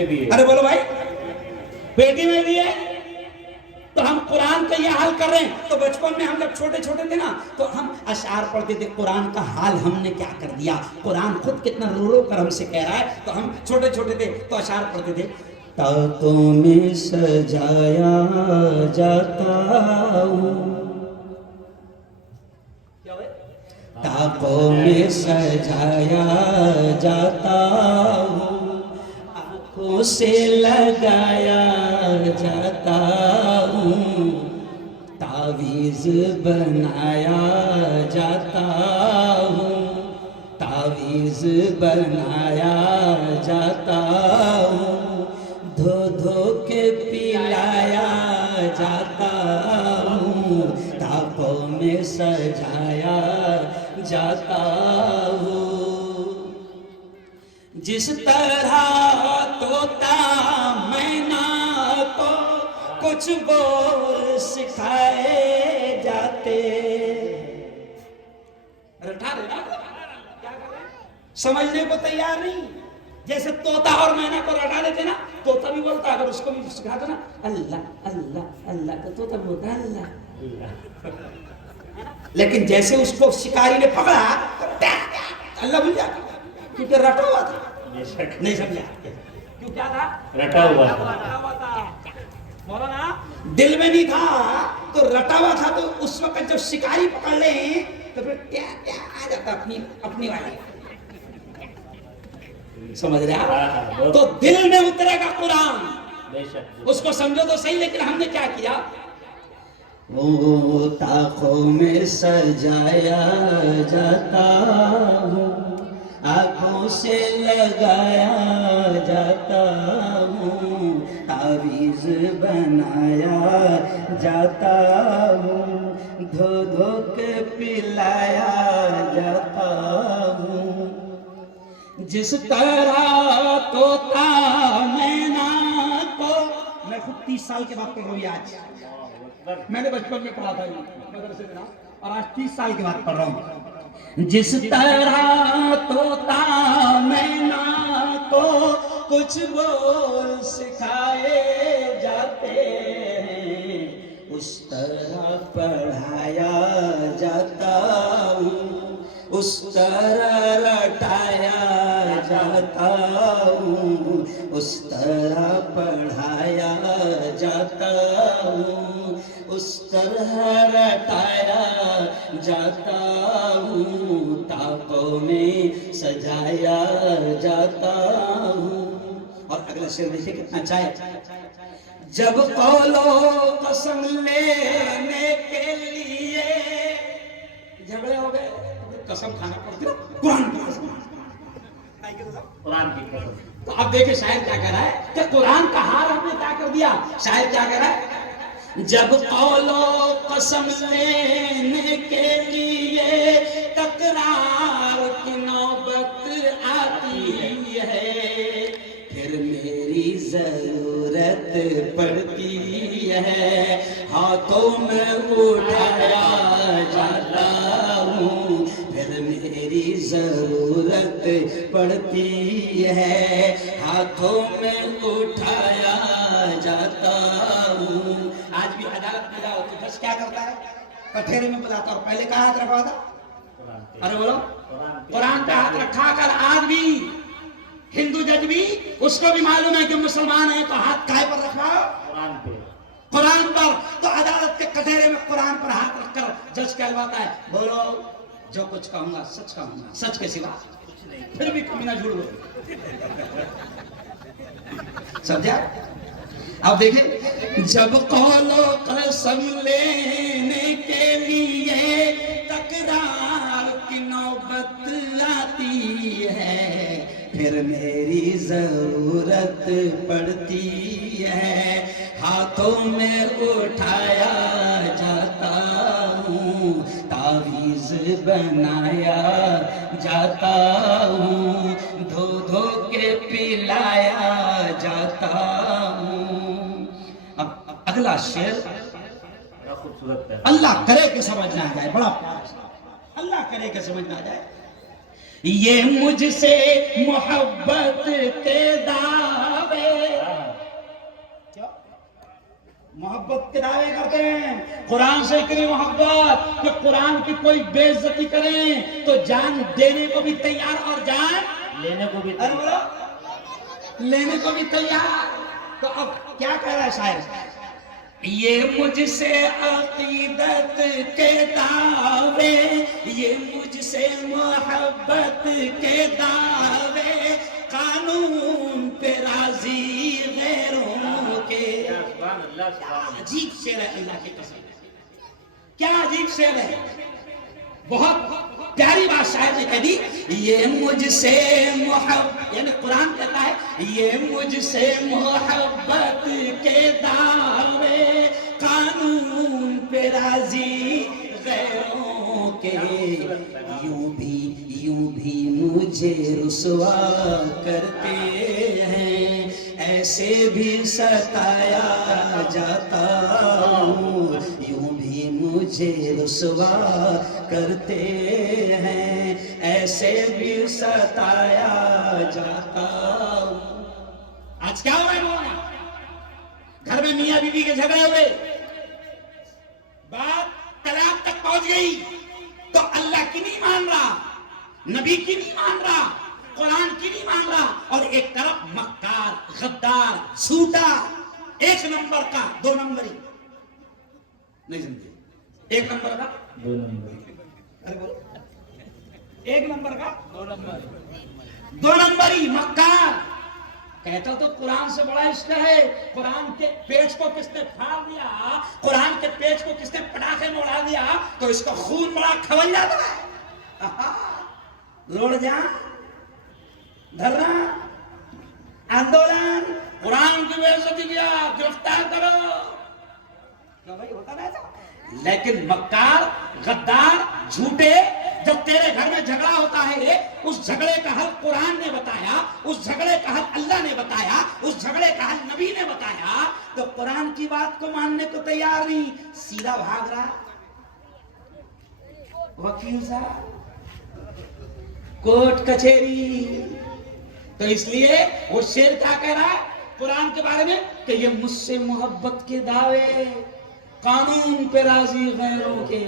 ارے بولو بھائی، بیٹی میں بھی ہے تو ہم قرآن کا یہ حال کر رہے ہیں. تو بچپن میں ہم جب چھوٹے چھوٹے تھے نا تو ہم اشعار پڑھتے تھے. قرآن کا حال ہم نے کیا کر دیا. قرآن خود کتنا رو رو کر ہم سے کہہ رہا ہے. تو ہم چھوٹے چھوٹے تھے تو اشعار پڑھتے تھے. تاکوں میں سجایا جاتا ہوں، تاکوں میں سجایا جاتا ہوں، آنکھوں سے لگایا جاتا ہوں، تعویذ بنایا جاتا ہوں، تعویذ بنایا جاتا ہوں، دھو دھو کے پلایا جاتا ہوں، تاکوں میں سجایا جاتا ہوں. جس طرح طوطا مینا کو کچھ بول سکھائے جاتے. سمجھنے کو تیار نہیں. جیسے طوطا اور مینا کو رٹا لیتے نا، طوطا بھی بولتا. اگر اس کو بھی سکھا دو نا اللہ اللہ اللہ تو طوطا بھی بولتا اللہ. لیکن جیسے اس کو شکاری نے پکڑا اللہ بھول جاتا کیونکہ رٹا ہوا تھا. نہیں سمجھا کیوں؟ کیا تھا؟ رٹا ہوا تھا. مولانا دل میں نہیں تھا تو رٹا ہوا تھا. تو اس وقت جب شکاری پکڑ لیں تو پھر کیا کیا آ جاتا اپنی والی. سمجھ رہے آپ؟ تو دل میں اترے گا قرآن. اس کو سمجھو تو صحیح. لیکن ہم نے کیا کیا؟ وہ طاقوں میں سجایا جاتا ہوں، آنکھوں سے لگایا جاتا ہوں، تعویذ بنایا جاتا ہوں، دھو دھو کے پلایا جاتا ہوں. جس طرح طوطا مینا کو، میں خود 30 سال کے بعد پڑھ رہا ہوں یہ آج. میں نے بچپن میں پڑھا تھا مدرسے میں اور آج 30 سال کے بعد پڑھ رہا ہوں. جس طرح طوطا مینا کو کچھ بول سکھائے جاتے ہیں، اس طرح پڑھایا جاتا ہوں، اس طرح رٹایا جاتا ہوں، اس طرح پڑھایا جاتا ہوں، اس طرح رٹایا جاتا ہوں، طاقوں میں سجایا جاتا ہوں. اور اگلا شعر دیکھیے کتنا اچھا ہے. جب قول و قسم لینے کے لیے جھگڑے ہو گئے، قسم کھانا پڑتی ہے قرآن کی قسم. قرآن کی قسم. تو اب دیکھیں شاعر کیا کہہ رہا ہے کہ قرآن کا حال ہم نے کیا کر دیا. شاعر کیا کہہ رہا ہے؟ جب قول و قسم لینے کے لیے تکرار کی نوبت آتی ہے، پھر میری ضرورت پڑتی ہے، ہاتھوں میں اٹھایا جاتا ہوں، پھر میری ضرورت پڑتی ہے، ہاتھوں میں اٹھایا جاتا ہوں. آج بھی عدالت میں جاؤ تو جج کیا کرتا ہے؟ کٹہرے میں بلاتا. اور پہلے کہاں ہاتھ رکھا تھا؟ ارے بولو قرآن کا ہاتھ رکھا کر. آج بھی ہندو جج بھی اس کو بھی معلوم ہے کہ مسلمان ہے تو ہاتھ کائے پر رکھا؟ قرآن پر. تو عدالت کے کٹہرے میں قرآن پر ہاتھ رکھ کر جج کہلواتا ہے بولو جو کچھ کہوں گا سچ کہوں گا، سچ کے سوا پھر بھی کمینہ جھوٹ بولو. سمجھا؟ اب دیکھیں جب قول و قسم لینے کے لیے تکرار کی نوبت آتی ہے، پھر میری ضرورت پڑتی ہے، ہاتھوں میں اٹھایا جاتا ہوں، تعویذ بنایا جاتا ہوں، دھو دھو کے پلایا جاتا ہوں. اب اگلا شعر اللہ کرے کہ سمجھ نہ جائے. بڑا اللہ کرے کہ سمجھ نہ جائے. یہ مجھ سے محبت کے دعوے محبت کے دعوے کرتے ہیں، قرآن سے اتنی محبت کہ قرآن کی کوئی بے عزتی کریں تو جان دینے کو بھی تیار اور جان لینے کو بھی تیار۔ تو اب کیا کہہ رہا ہے شاعر؟ یہ مجھ سے عقیدت کے دعوے، یہ مجھ سے محبت کے دعوے، قانون پہ راضی غیروں کے۔ عجیب شعر ہے، اللہ کی قسم کیا عجیب شعر ہے، بہت پیاری بات شاعر نے کہہ دی۔ یہ مجھ سے محبت، یعنی قرآن کہتا ہے یہ مجھ سے محبت کے دعوے، قانون پہ راضی غیروں کے، یوں بھی مجھے رسوا کرتے ہیں، ایسے بھی ستایا جاتا ہوں، یوں بھی مجھے رسوا کرتے ہیں، ایسے بھی ستایا جاتا ہوں۔ آج کیا ہوا ہے مولانا؟ گھر میں میاں بیوی کے جھگڑے ہوئے، بات طلاق تک پہنچ گئی، تو اللہ کی نہیں مان رہا، نبی کی نہیں مان رہا، قرآن کی نہیں مان رہا، اور ایک طرف مکار، غدار، جھوٹا، ایک نمبر کا دو نمبری، نہیں سمجھے؟ ایک نمبر کا دو نمبری، ایک نمبر کا دو نمبری مکار۔ کہتا تو قرآن سے بڑا عشق ہے، قرآن کے پیج کو کس نے پھاڑ دیا، قرآن کے پیج کو کس نے پٹاخے میں اڑا دیا تو اس کا خون بڑا کھول جاتا ہے۔ روڑ جا دھرنا آندولن، قرآن کی بے عزتی کیا، گرفتار کرو، کیا بھائی ہوتا رہا تھا؟ لیکن مکار، غدار، جھوٹے، جب تیرے گھر میں جھگڑا ہوتا ہے، اس جھگڑے کا حل قرآن نے بتایا، اس جھگڑے کا حل اللہ نے بتایا، اس جھگڑے کا حل نبی نے بتایا، تو قرآن کی بات کو ماننے کو تیار نہیں، سیدھا بھاگ رہا وکیل صاحب، کورٹ کچہری۔ تو اس لیے وہ شعر کیا کہہ رہا ہے قرآن کے بارے میں کہ یہ مجھ سے محبت کے دعوے، قانون پہ راضی غیروں کے،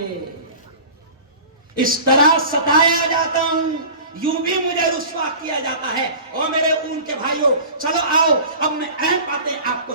اس طرح ستایا جاتا ہوں، یوں بھی مجھے رسوا کیا جاتا ہے۔ اور میرے اون کے بھائیوں، چلو آؤ اب میں اہم باتیں آپ کو